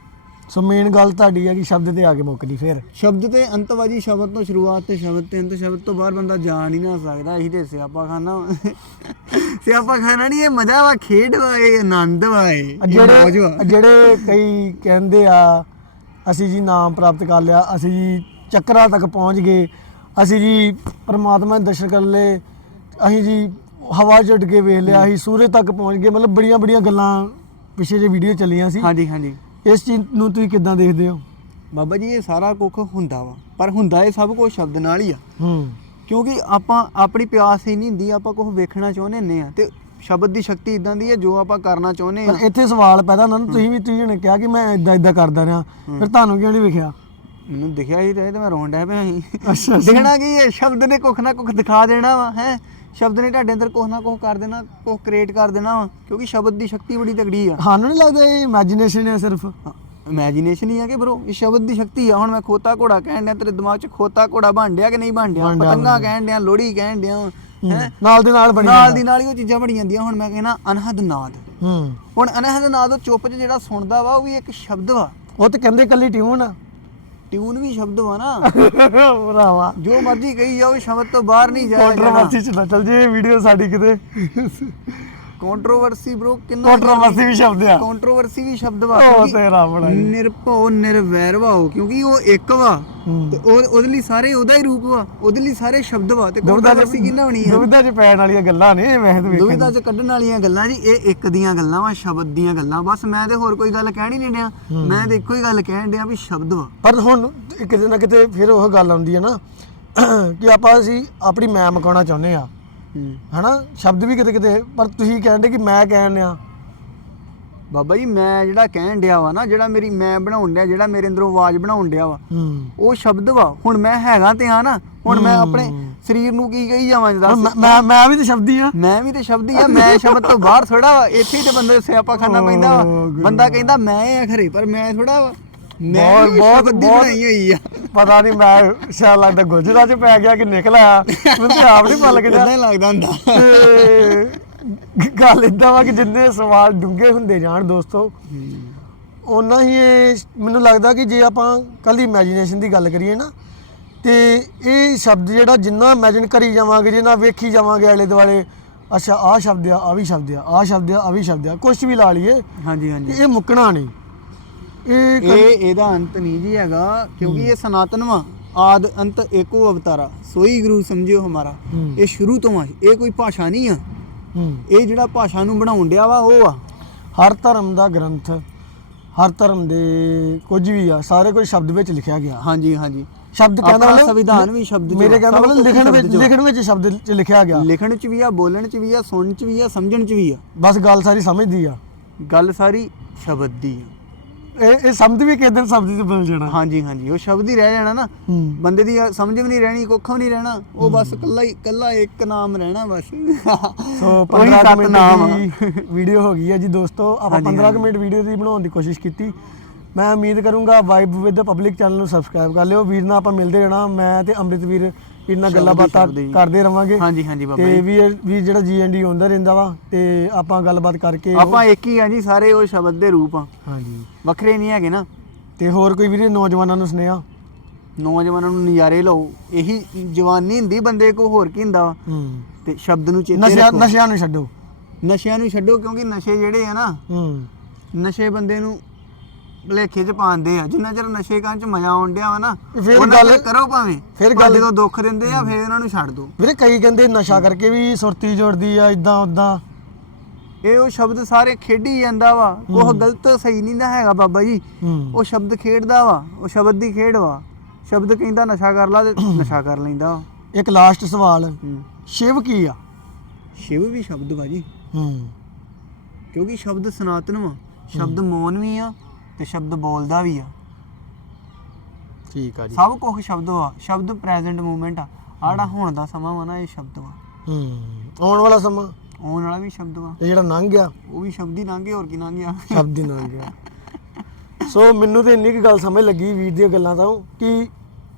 ਸੋ ਮੇਨ ਗੱਲ ਤੁਹਾਡੀ ਹੈ ਕਿ ਸ਼ਬਦ ਤੇ ਆ ਕੇ ਮੁੱਕਦੀ ਫੇਰ। ਸ਼ਬਦ ਤੇ ਅੰਤਵਾਜੀ ਸ਼ਬਦ ਤੋਂ ਸ਼ੁਰੂਆਤ ਤੇ ਸ਼ਬਦ ਤੇ ਅੰਤ ਸ਼ਬਦ ਤੋਂ ਬਾਹਰ ਬੰਦਾ ਜਾ ਨਹੀਂ ਨਾ ਸਕਦਾ। ਇਹੀ ਤੇ ਸਿਆਪਾ ਖਾਨਾ। ਸਿਆਪਾ ਖਾਨਾ ਨਹੀਂ ਇਹ ਮਜ਼ਾ ਵਾ ਖੇਡ ਵਾ ਇਹ ਆਨੰਦ ਵਾ ਇਹ ਜਿਹੜੇ ਜਿਹੜੇ ਕਈ ਕਹਿੰਦੇ ਆ ਅਸੀਂ ਜੀ ਨਾਮ ਪ੍ਰਾਪਤ ਕਰ ਲਿਆ ਅਸੀਂ ਜੀ ਚੱਕਰਾਂ ਤੱਕ ਪਹੁੰਚ ਗਏ ਅਸੀਂ ਜੀ ਪਰਮਾਤਮਾ ਦੇ ਦਰਸ਼ਨ ਕਰ ਲਏ ਅਸੀਂ ਜੀ ਹਵਾ ਉੱਡ ਕੇ ਵੇਖ ਲਿਆ ਅਸੀਂ ਸੂਰਜ ਤੱਕ ਪਹੁੰਚ ਗਏ ਮਤਲਬ ਬੜੀਆਂ ਬੜੀਆਂ ਗੱਲਾਂ ਪਿੱਛੇ ਜੇ ਵੀਡੀਓ ਚੱਲੀਆਂ ਸੀ। ਹਾਂਜੀ ਹਾਂਜੀ। ਇਸ ਚੀਜ਼ ਨੂੰ ਤੁਸੀਂ ਕਿੱਦਾਂ ਦੇਖਦੇ ਹੋ? ਬਾਬਾ ਜੀ ਇਹ ਸਾਰਾ ਕੁੱਖ ਹੁੰਦਾ ਵਾ। ਪਰ ਹੁੰਦਾ ਇਹ ਸਭ ਕੁਝ ਸ਼ਬਦ ਨਾਲ ਹੀ ਆ। ਹੂੰ। ਕਿਉਂਕਿ ਆਪਾਂ ਆਪਣੀ ਪਿਆਸ ਹੀ ਨਹੀਂ ਹੁੰਦੀ ਆਪਾਂ ਕੁਝ ਵੇਖਣਾ ਚਾਹੁੰਦੇ ਹੁੰਦੇ ਆ। ਤੇ ਸ਼ਬਦ ਦੀ ਸ਼ਕਤੀ ਇਦਾਂ ਦੀ ਹੈ ਜੋ ਆਪਾਂ ਕਰਨਾ ਚਾਹੁੰਦੇ ਆ। ਪਰ ਇੱਥੇ ਸਵਾਲ ਪੈਦਾ ਹੁੰਦਾ ਨਾ ਤੁਸੀਂ ਵੀ ਤੁਸੀਂ ਹੁਣ ਕਿਹਾ ਕਿ ਮੈਂ ਇਦਾਂ ਇਦਾਂ ਕਰਦਾ ਰਿਹਾ। ਫਿਰ ਤੁਹਾਨੂੰ ਕਿਉਂ ਨਹੀਂ ਵਿਖਿਆ? ਮੈਨੂੰ ਦਿਖਿਆ ਹੀ ਤੇ ਮੈਂ ਰੋਣ ਡਿਆ ਪਿਆ ਸੀ। ਅੱਛਾ। ਦਿਖਣਾ ਕੀ ਹੈ? ਸ਼ਬਦ ਨੇ ਕੁੱਖ ਨਾ ਕੁੱਖ ਦਿਖਾ ਦੇਣਾ ਵਾ ਹੈ? ਸ਼ਬਦ ਨੇ ਤੁਹਾਡੇ ਅੰਦਰ ਕੁਛ ਨਾ ਕੁਛ ਕਰ ਦੇਣਾ ਕੁਛ ਕ੍ਰੀਏਟ ਕਰ ਦੇਣਾ ਵਾ ਕਿਉਂਕਿ ਸ਼ਬਦ ਦੀ ਸ਼ਕਤੀ ਬੜੀ ਤਗੜੀ ਆ। ਸਾਨੂੰ ਨਹੀਂ ਲੱਗਦਾ ਇਹ ਇਮੇਜਿਨੇਸ਼ਨ ਹੈ ਸਿਰਫ। ਇਮੇਜਿਨੇਸ਼ਨ ਹੀ ਆ ਕਿ ਬ్రో ਇਹ ਸ਼ਬਦ ਦੀ ਸ਼ਕਤੀ ਆ। ਹੁਣ ਮੈਂ ਖੋਤਾ ਘੋੜਾ ਕਹਿਣ ਡਿਆ ਤੇਰੇ ਦਿਮਾਗ 'ਚ ਖੋਤਾ ਘੋੜਾ ਬਣ ਡਿਆ ਕਿ ਨਹੀਂ ਬਣ ਡਿਆ? ਬਣ ਡਿਆ, ਪਤੰਗਾ ਬਣ ਕਹਿਣ ਡਿਆ। ਲੋੜੀ ਕਹਿਣ ਡਿਆ ਹੈ ਨਾਲ ਦੇ ਨਾਲ ਬਣੀ ਨਾਲ ਦੀ ਨਾਲ ਹੀ ਉਹ ਚੀਜ਼ਾਂ ਬਣੀ ਜਾਂਦੀਆਂ ਹੁਣ ਮੈਂ ਕਹਿੰਦਾ ਅਨਹਦ ਨਾਦ। ਹੂੰ। ਹੁਣ ਅਨਹਦ ਨਾਦ ਉਹ ਚੁੱਪ 'ਚ ਜਿਹੜਾ ਸੁਣਦਾ ਵਾ ਉਹ ਵੀ ਇੱਕ ਸ਼ਬਦ ਵਾ। ਉਹ ਤੇ ਕਹਿੰਦੇ ਕੱਲੀ ਟਿਊਨ ਆ। ਟਿਊਨ ਵੀ ਸ਼ਬਦ ਵਾ ਨਾ। ਭਰਾਵਾ। ਜੋ ਮਰਜ਼ੀ ਕਹੀ ਜਾਓ ਸ਼ਬਦ ਤੋਂ ਬਾਹਰ ਨਹੀਂ ਜਾਇਆ ਜਾਣਾ। ਕੰਟਰੋਵਰਸੀ ਚ ਨਾ ਚੱਲ ਜੇ ਵੀਡੀਓ ਸਾਡੀ ਕਿਤੇ। ਕੰਟਰੋਵਰਸੀ ਬ్రో ਕਿੰਨਾ ਕੰਟਰੋਵਰਸੀ ਵੀ ਸ਼ਬਦ ਆ। ਕੰਟਰੋਵਰਸੀ ਵੀ ਸ਼ਬਦ ਵਾ ਉਹ ਤੇਰਾ ਬੜਾ। ਨਿਰਭਉ ਨਿਰਵੈਰ ਵਾ ਉਹ ਕਿਉਂਕਿ ਉਹ ਇੱਕ ਵਾ। ਤੇ ਉਹ ਉਹਦੇ ਲਈ ਸਾਰੇ ਉਹਦਾ ਹੀ ਰੂਪ ਵਾ ਉਹਦੇ ਲਈ ਸਾਰੇ ਸ਼ਬਦ ਵਾ ਤੇ ਦੁਬਿਧਾ ਕੰਟਰੋਵਰਸੀ ਕਿੰਨਾ ਹੋਣੀ ਆ? ਦੁਬਿਧਾ ਚ ਪੈਣ ਵਾਲੀਆਂ ਗੱਲਾਂ ਨੇ ਵੈਸੇ ਤਾਂ ਵੇਖਣ ਦੁਵਿਧਾ ਚ ਕੱਢਣ ਵਾਲੀਆਂ ਗੱਲਾਂ ਜੀ ਇਹ ਇੱਕ ਦੀਆਂ ਗੱਲਾਂ ਵਾ ਸ਼ਬਦ ਦੀਆਂ ਗੱਲਾਂ ਬਸ ਮੈਂ ਤੇ ਹੋਰ ਕੋਈ ਗੱਲ ਕਹਿਣ ਹੀ ਨਹੀਂ ਡਿਆ। ਮੈਂ ਤੇ ਇੱਕੋ ਹੀ ਗੱਲ ਕਹਿਣ ਡਿਆ ਵੀ ਸ਼ਬਦ ਵਾ। ਪਰ ਹੁਣ ਕਿਤੇ ਨਾ ਕਿਤੇ ਫਿਰ ਉਹ ਗੱਲ ਆਉਂਦੀ ਹੈ ਨਾ ਕਿ ਆਪਾਂ ਅਸੀਂ ਆਪਣੀ ਮੈਂ ਮਕਾਉਣਾ ਚਾਹੁੰਦੇ ਆ। ਹਨਾ? ਸ਼ਬਦ ਵੀ ਕਿਤੇ ਕਿਤੇ ਪਰ ਤੁਸੀਂ ਕਹਿੰਦੇ ਕਿ ਮੈਂ ਕਹਿਣ ਆ ਬਾਬਾ ਜੀ ਮੈਂ ਜਿਹੜਾ ਕਹਿਣ ਡਿਆ ਵਾ ਨਾ ਜਿਹੜਾ ਮੇਰੀ ਮੈਂ ਬਣਾਉਣ ਡਿਆ ਜਿਹੜਾ ਮੇਰੇ ਅੰਦਰੋਂ ਆਵਾਜ਼ ਬਣਾਉਣ ਡਿਆ ਵਾ ਹੂੰ। ਉਹ ਸ਼ਬਦ ਵਾ। ਹੁਣ ਮੈਂ ਹੈਗਾ ਤੇ ਆ ਨਾ ਹੁਣ ਮੈਂ ਆਪਣੇ ਸਰੀਰ ਨੂੰ ਕੀ ਕਹੀ ਜਾਵਾਂ ਦੱਸ ਮੈਂ- ਮੈਂ ਵੀ ਤਾਂ ਸ਼ਬਦੀ ਆ। ਮੈਂ ਵੀ ਤੇ ਸ਼ਬਦ ਹੀ ਆ ਮੈਂ ਸ਼ਬਦ ਤੋਂ ਬਾਹਰ ਥੋੜਾ ਇੱਥੇ ਹੀ ਤੇ ਬੰਦੇ ਸਿਆਪਾ ਖਾਨਾ ਪੈਂਦਾ ਬੰਦਾ ਕਹਿੰਦਾ ਮੈਂ ਆ ਖਰੇ ਪਰ ਮੈਂ ਥੋੜਾ ਵਾ। ਬਹੁਤ- ਬਹੁਤ- ਬਣਾਈ ਹੋਈ ਆ। ਪਤਾ ਨਹੀਂ ਮੈਂ ਸ਼ਾਇਦ ਲੱਗਦਾ ਗੁਜਰਾ ਚ ਪੈ ਗਿਆ ਕਿ ਨਿਕਲ ਆਇਆ ਮੈਨੂੰ ਤਾਂ ਆਪ ਨਹੀਂ ਪਤਾ ਲੱਗਦਾ। ਕਿੰਨਾ ਲੱਗਦਾ ਹੁੰਦਾ। ਤੇ ਗੱਲ ਇਦਾਂ ਵਾ ਕਿ ਜਿੰਨੇ ਸਵਾਲ ਡੂੰਘੇ ਹੁੰਦੇ ਜਾਣ ਦੋਸਤੋ ਓਨਾ ਹੀ ਇਹ ਮੈਨੂੰ ਲੱਗਦਾ ਕਿ ਜੇ ਆਪਾਂ ਕੱਲ ਇਮੇਜਿਨੇਸ਼ਨ ਦੀ ਗੱਲ ਕਰੀਏ ਨਾ ਤੇ ਇਹ ਸ਼ਬਦ ਜਿਹੜਾ ਜਿੰਨਾ ਇਮੇਜਿਨ ਕਰੀ ਜਾਵਾਂਗੇ ਜਿੰਨਾ ਵੇਖੀ ਜਾਵਾਂਗੇ ਆਲੇ ਦੁਆਲੇ ਅੱਛਾ ਆਹ ਸ਼ਬਦ ਆ ਆ ਵੀ ਸ਼ਬਦ ਆ ਆਹ ਸ਼ਬਦ ਆ ਆ ਵੀ ਸ਼ਬਦ ਆ ਕੁਝ ਵੀ ਲਾ ਲਈਏ ਹਾਂਜੀ ਹਾਂਜੀ। ਇਹ ਮੁੱਕਣਾ ਨਹੀਂ। ਇਹ ਇਹਦਾ ਅੰਤ ਨਹੀਂ ਜੀ ਹੈਗਾ ਕਿਉਂਕਿ ਇਹ ਸਨਾਤਨ ਵਾ ਆਦ ਅੰਤ ਏਕੋ ਅਵਤਾਰਾ ਸੋਈ ਗੁਰੂ ਸਮਝਿਓ ਹਮਾਰਾ। ਇਹ ਸ਼ੁਰੂ ਤੋਂ ਆ ਇਹ ਕੋਈ ਭਾਸ਼ਾ ਨਹੀਂ ਆ। ਇਹ ਜਿਹੜਾ ਭਾਸ਼ਾ ਨੂੰ ਬਣਾਉਣ ਡਿਆ ਵਾ ਉਹ ਆ। ਹਰ ਧਰਮ ਦਾ ਗ੍ਰੰਥ ਹਰ ਧਰਮ ਦੇ ਕੁਝ ਵੀ ਆ ਸਾਰੇ ਕੁਝ ਸ਼ਬਦ ਵਿੱਚ ਲਿਖਿਆ ਗਿਆ। ਹਾਂਜੀ ਹਾਂਜੀ। ਸ਼ਬਦ ਕਹਿੰਦਾ ਮਤਲਬ ਸੰਵਿਧਾਨ ਵੀ ਸ਼ਬਦ ਮੇਰੇ ਕਹਿੰਦਾ ਮਤਲਬ ਲਿਖਣ ਵਿੱਚ। ਲਿਖਣ ਵਿੱਚ ਸ਼ਬਦ ਚ ਲਿਖਿਆ ਗਿਆ। ਲਿਖਣ 'ਚ ਵੀ ਆ ਬੋਲਣ 'ਚ ਵੀ ਆ ਸੁਣਨ 'ਚ ਵੀ ਆ ਸਮਝਣ 'ਚ ਵੀ ਆ। ਬਸ ਗੱਲ ਸਾਰੀ ਸਮਝਦੀ ਆ। ਗੱਲ ਸਾਰੀ ਸ਼ਬਦ ਦੀ ਆ। ਇਹ ਇਹ ਸ਼ਬਦ ਵੀ ਕਿਸੇ ਦਿਨ ਚ ਬਦਲ ਜਾਣਾ। ਹਾਂਜੀ ਹਾਂਜੀ ਉਹ ਸ਼ਬਦ ਹੀ ਰਹਿ ਜਾਣਾ ਨਾ। ਬੰਦੇ ਦੀ ਸਮਝ ਵੀ ਨਹੀਂ ਰਹਿਣੀ ਕੁੱਖ ਵੀ ਨਹੀਂ ਰਹਿਣਾ ਉਹ ਬਸ ਕੱਲਾ ਹੀ ਕੱਲਾ ਇੱਕ ਨਾਮ ਰਹਿਣਾ ਬਸ। ਸੋ ਉਹੀ 15 ਸੱਤ ਕੁ ਨਾਮ ਆ। ਮਿੰਟ ਦੀ ਵੀਡੀਓ ਹੋ ਗਈ ਹੈ ਜੀ ਦੋਸਤੋ। ਆਪਾਂ ਹਾਂਜੀ, 15 ਕੁ ਹਾਂਜੀ। ਮਿੰਟ ਵੀਡੀਓ ਦੀ ਬਣਾਉਣ ਦੀ ਕੋਸ਼ਿਸ਼ ਕੀਤੀ। ਮੈਂ ਉਮੀਦ ਕਰੂੰਗਾ ਵਾਈਬ ਵਿਦ ਪਬਲਿਕ ਚੈਨਲ ਨੂੰ ਸਬਸਕ੍ਰਾਈਬ ਕਰ ਲਿਓ। ਵੀਰ ਨਾਲ ਆਪਾਂ ਮਿਲਦੇ ਰਹਿਣਾ। ਮੈਂ ਤੇ ਅੰਮ੍ਰਿਤ ਵੀਰ ਨਾਲ ਗੱਲਾਂ ਬਾਤਾਂ। ਕਰਦੇ ਰਵਾਂਗੇ। ਹਾਂਜੀ ਹਾਂਜੀ ਬਾਬਾ ਤੇ ਜੀ। ਵੀਰ ਵੀ ਜਿਹੜਾ ਜੀਐਨਡੀ ਹੁੰਦਾ ਰਹਿੰਦਾ ਵਾ ਤੇ ਆਪਾਂ ਗੱਲਬਾਤ ਕਰਕੇ ਆਪਾਂ ਇੱਕ ਹੀ ਆ ਜੀ ਸਾਰੇ ਉਹ ਸ਼ਬਦ ਦੇ ਰੂਪ ਆ। ਹਾਂਜੀ। ਵੱਖਰੇ ਨਹੀਂ ਹੈਗੇ ਨਾ। ਤੇ ਹੋਰ ਕੋਈ ਵੀਰੇ ਨੌਜਵਾਨਾਂ ਨੂੰ ਸੁਨੇਹਾ? ਨੌਜਵਾਨਾਂ ਨੂੰ ਨਜ਼ਾਰੇ ਲਓ। ਇਹੀ ਜਵਾਨੀ ਹੁੰਦੀ ਬੰਦੇ ਕੋ ਹੋਰ ਕੀ ਹੁੰਦਾ ਵਾ। ਹੂੰ। ਤੇ ਸ਼ਬਦ ਨੂੰ ਚੇਤੇ ਰੱਖੋ। ਨਸ਼ਿਆਂ ਨੂੰ ਛੱਡੋ। ਨਸ਼ਿਆਂ ਨੂੰ ਛੱਡੋ ਕਿਉਂਕਿ ਨਸ਼ੇ ਜਿਹੜੇ ਆ ਨਾ ਹੂੰ। ਨਸ਼ੇ ਬੰਦੇ ਨੂੰ ਭਲੇਖੇ ਚ ਪਾਉਂਦੇ ਆ ਜਿੰਨਾ ਚਿਰ ਨਸ਼ੇ ਕਰਨ ਚ ਮਜ਼ਾ ਆਉਣ ਡਿਆ ਵਾ ਨਾ ਫਿਰ ਉਹਨਾਂ ਗੱਲ- ਚਿਰ ਕਰੋ ਭਾਵੇਂ ਫਿਰ ਪਰ ਗੱਲ- ਜਦੋਂ ਦੁੱਖ ਦਿੰਦੇ ਆ ਫਿਰ ਉਹਨਾਂ ਨੂੰ ਛੱਡ ਦਿਓ ਵੀਰੇ ਕਈ ਕਹਿੰਦੇ ਨਸ਼ਾ ਕਰਕੇ ਵੀ ਸੁਰਤੀ ਜੁੜਦੀ ਆ ਇਦਾਂ ਉਦਾਂ ਇਹ ਉਹ ਸ਼ਬਦ ਸਾਰੇ ਖੇਡੀ ਜਾਂਦਾ ਵਾ ਉਹ ਗਲਤ ਸਹੀ ਨਹੀਂ ਨਾ ਹੈਗਾ ਬਾਬਾ ਜੀ। ਹੂੰ। ਉਹ ਸ਼ਬਦ ਖੇਡਦਾ ਵਾ ਉਹ ਸ਼ਬਦ ਦੀ ਖੇਡ ਵਾ। ਸ਼ਬਦ ਕਹਿੰਦਾ ਨਸ਼ਾ ਕਰ ਲਾ ਤੇ ਨਸ਼ਾ ਕਰ ਲੈਂਦਾ। ਵਾ। ਇੱਕ ਲਾਸਟ ਸਵਾਲ ਹੂੰ। ਸ਼ਿਵ ਕੀ ਆ? ਸ਼ਿਵ ਵੀ ਸ਼ਬਦ ਵਾ ਜੀ। ਹੂੰ। ਕਿਉਂਕਿ ਸ਼ਬਦ ਸਨਾਤਨ ਵਾ ਸ਼ਬਦ ਮੌਨ ਵੀ ਆ ਤੇ ਸ਼ਬਦ ਬੋਲਦਾ ਵੀ ਆ। ਠੀਕ ਆ ਜੀ। ਸਭ ਕੁਝ ਸ਼ਬਦ ਵਾ ਸ਼ਬਦ ਪ੍ਰੈਜ਼ੈਂਟ ਮੂਮੈਂਟ ਆ। ਆੜਾ ਹੁਣ ਦਾ ਸਮਾਂ ਵਾ ਨਾ ਇਹ ਸ਼ਬਦ ਵਾ। ਹੂੰ ਆਉਣ ਵਾਲਾ ਸਮਾਂ। ਆਉਣ ਵਾਲਾ ਵੀ ਸ਼ਬਦ ਵਾ। ਇਹ ਜਿਹੜਾ ਲੰਘ ਗਿਆ। ਉਹ ਵੀ ਸ਼ਬਦ ਹੀ ਲੰਘੇ ਹੋਰ ਕੀ ਲੰਘਿਆ ਸ਼ਬਦ ਹੀ ਲੰਘ ਗਿਆ। ਸੋ ਮੈਨੂੰ ਤੇ ਇੰਨੀ ਕੁ ਗੱਲ ਸਮਝ ਲੱਗੀ ਵੀਰ ਦੀਆਂ ਗੱਲਾਂ ਤੋਂ ਕਿ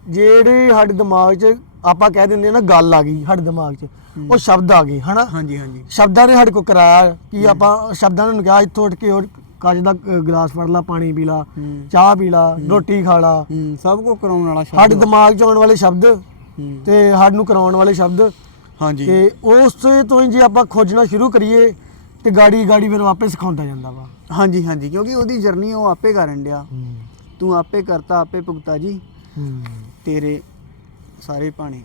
ਜਿਹੜੇ ਸਾਡੇ ਦਿਮਾਗ 'ਚ ਆਪਾਂ ਕਹਿ ਦਿੰਦੇ ਆ ਨਾ ਗੱਲ ਆ ਗਈ ਸਾਡੇ ਦਿਮਾਗ 'ਚ ਉਹ ਸ਼ਬਦ ਆ ਗਏ ਹਨਾ? ਹਾਂਜੀ ਹਾਂਜੀ। ਸ਼ਬਦਾਂ ਨੇ ਸਾਡੇ ਕੋ ਕਰਾਇਆ ਕਿ ਆਪਾਂ ਸ਼ਬਦਾਂ ਨੇ ਕਿਹਾ ਇੱਥੋਂ ਉੱਠ ਕੇ ਹੋਰ ਕੱਜ ਦਾ ਅ, ਗਲਾਸ ਫੜ ਲਾ ਪਾਣੀ ਪੀ ਲਾ ਹੂੰ। ਚਾਹ ਪੀ ਲਾ ਰੋਟੀ ਖਾ ਲਾ। ਹੂੰ ਸਭ ਕੁਝ ਕਰਾਉਣ ਵਾਲਾ ਸ਼ਬਦ ਸਾਡੇ ਵਾ। ਦਿਮਾਗ 'ਚ ਆਉਣ ਵਾਲੇ ਸ਼ਬਦ ਹੂੰ। ਤੇ ਸਾਨੂੰ ਕਰਾਉਣ ਵਾਲੇ ਸ਼ਬਦ। ਹਾਂਜੀ। ਤੇ ਉਸ ਤੋਂ ਹੀ ਜੇ ਆਪਾਂ ਖੋਜਣਾ ਸ਼ੁਰੂ ਕਰੀਏ ਤੇ ਗਾੜੀ ਗਾੜੀ ਫਿਰ ਵਾਪਸ ਸਿਖਾਉਂਦਾ ਜਾਂਦਾ ਵਾ। ਹਾਂਜੀ ਹਾਂਜੀ ਕਿਉਂਕਿ ਉਹਦੀ ਜਰਨੀ ਉਹ ਆਪੇ ਕਰਨ ਡਿਆ। ਤੂੰ ਆਪੇ ਕਰਤਾ ਆਪੇ ਭੁਗਤਾ ਜੀ। ਹੂੰ। ਤੇਰੇ ਸਾਰੇ ਪਾਣੀ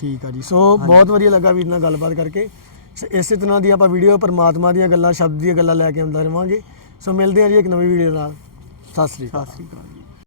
ਠੀਕ ਆ ਜੀ। ਸੋ ਬਹੁਤ ਵਧੀਆ ਲੱਗਾ ਵੀਰ ਨਾਲ ਗੱਲਬਾਤ ਕਰਕੇ। ਸ- ਇਸੇ ਤਰ੍ਹਾਂ ਦੀ ਆਪਾਂ ਵੀਡੀਓ ਪਰਮਾਤਮਾ ਦੀਆਂ ਗੱਲਾਂ ਸ਼ਬਦ ਦੀਆਂ ਗੱਲਾਂ ਲੈ ਕੇ ਆਉਂਦਾ ਰਵਾਂਗੇ। ਸੋ ਮਿਲਦੇ ਹਾਂ ਜੀ ਇੱਕ ਨਵੀਂ ਵੀਡੀਓ ਨਾਲ। ਸਤਿ ਸ੍ਰੀ ਅਕਾਲ। ਸਤਿ ਸ੍ਰੀ ਅਕਾਲ।